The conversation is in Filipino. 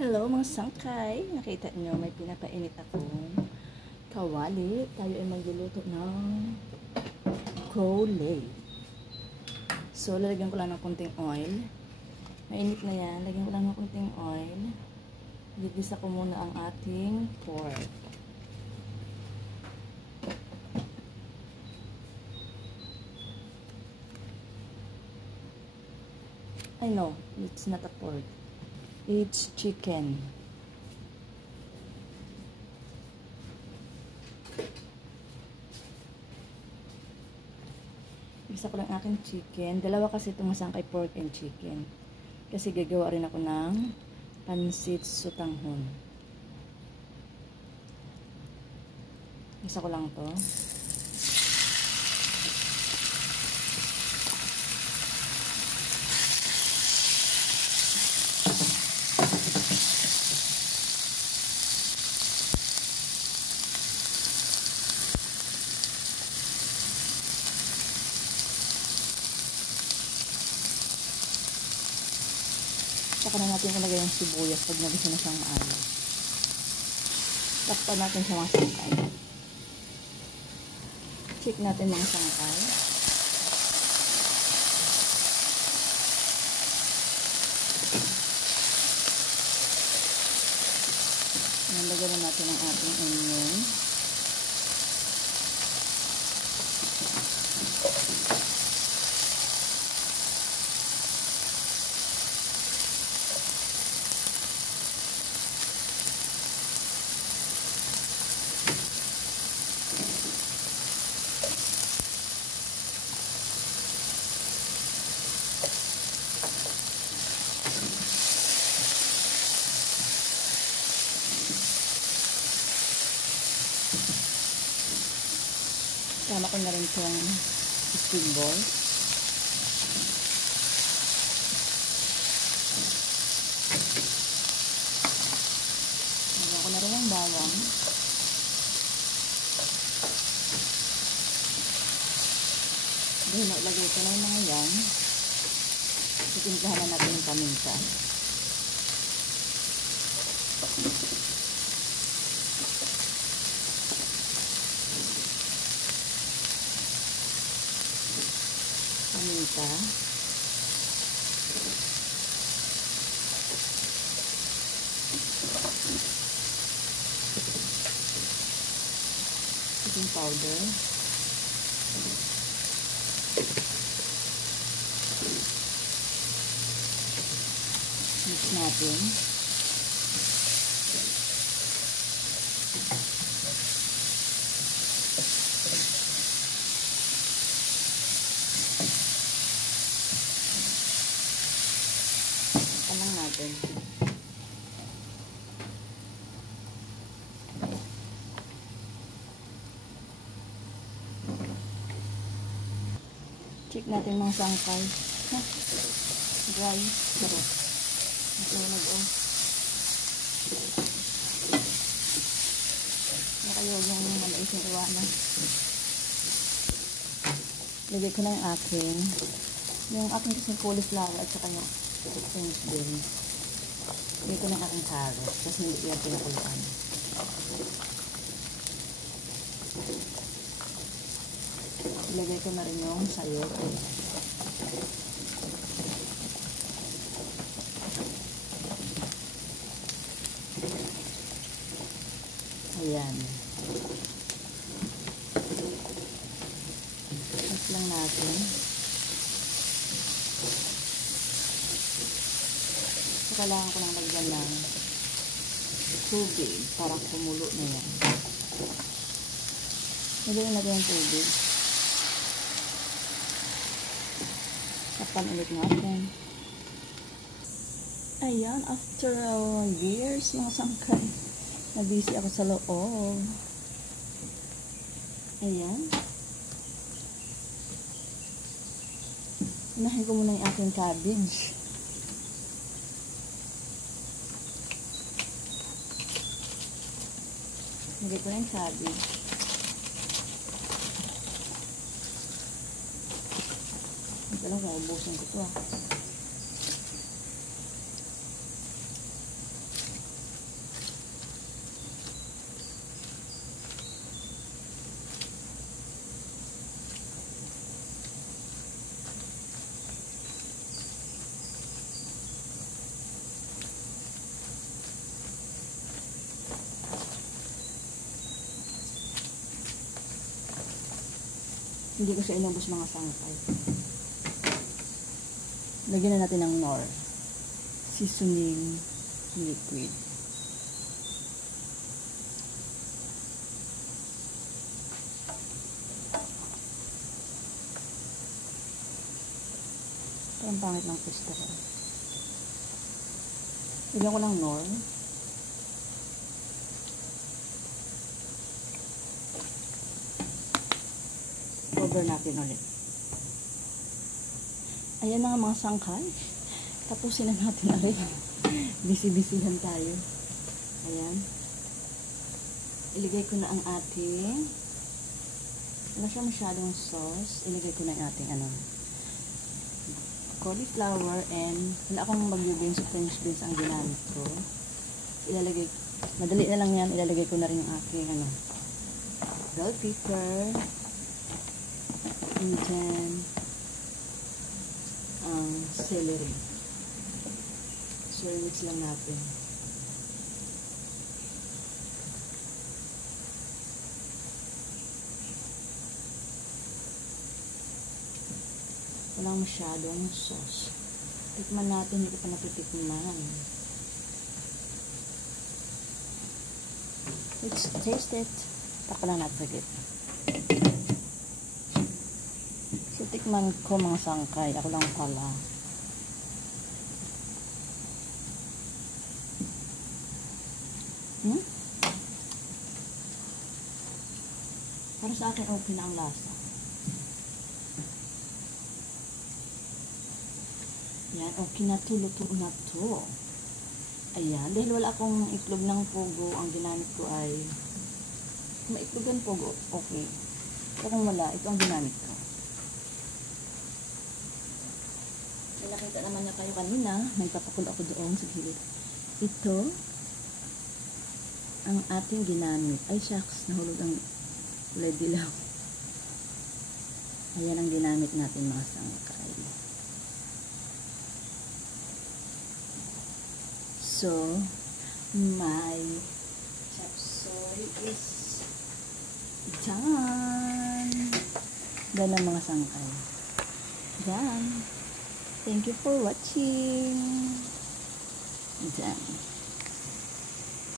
Hello mga sangkay! Nakita nyo, may pinapainit akong kawali. Tayo ay magluluto ng crowley. So, lalagyan ko lang ng konting oil. Mainit na yan. Lagyan ko lang ng konting oil. Gigisa ko muna ang ating pork. I know, it's not a pork. It's chicken. Isa ko lang aking chicken. Dalawa kasi itong masangkay pork and chicken. Kasi gagawa rin ako ng pansit sutanghon. Isa ko lang to. Saka na natin ilagay yung sibuyas pag nabisa na siyang maayos. Takpan natin siya mga sangkay. Check natin mga sangkay. Nalagyan na natin ang ating onion. Tama ko na rin itong spring balls. Lagyan ko na rin ang bawang. Dahil nailagay ko na yung mga yan. Titimplahan na natin yung paminta. Paminta. Chicken powder. Mix natin. Lang natin. Check natin mga sangkay. Dry. Sarap. Nasunog o. Nakayo yung malais yung iwanan. Lagay ko na yung aking kasing cauliflower at saka yung French beans. Dito na aking carrot. Kasi hindi yan pinakuluan. Ilagay ko na rin yung sayote. Ayan. Tapos lang natin. Kailangan ko lang lagyan ng tubig para kumulo na yan. Nilagyan natin yung tubig. Takpan ulit natin. Ayan, after years mga sangkay, nabisi ako sa loob. Ayan. Unahin ko muna yung aking cabbage. Hindi ko yung cabbage. Ito lang, maubusin ko ito. Hindi ko siya inubos mga sangkay. Lagyan na natin ng Knorr seasoning liquid. Parang pangit ng pista ko. Lagyan ko ng Knorr. Cover natin ulit. Ayan na nga mga sangkay. Tapusin na natin ulit. Bisi-bisihan tayo. Ayan. Iligay ko na ang ating wala siya masyadong sauce. Iligay ko na yung ating cauliflower and wala akong mag-beans o French beans ang ginamit ko. Ilalagay, madali na lang yan. Ilalagay ko na rin yung aking bell pepper. And then celery. So, mix lang natin. Walang masyadong sauce. Tikman natin, hindi ko pa natitikman. Let's taste it. Takpan lang natin saglit. So, tikman ko mga sangkay. Ako lang pala. Para sa akin, okay na ang lasa. Yan, okay na to, luto na to. Ayan, dahil wala akong itlog ng pugo, ang ginamit ko ay maitlog ng pugo, okay. Pero kung wala, ito ang ginamit ko. May nakita naman niya kayo kanina, may papakul ako doon sa gilid. Ito ang ating ginamit. Ay, shucks, nahulog ang kulay dilaw. Ayan ang ginamit natin mga sangkay. So, my chop suey is done. Done ang mga sangkay. Done. Thank you for watching. Done.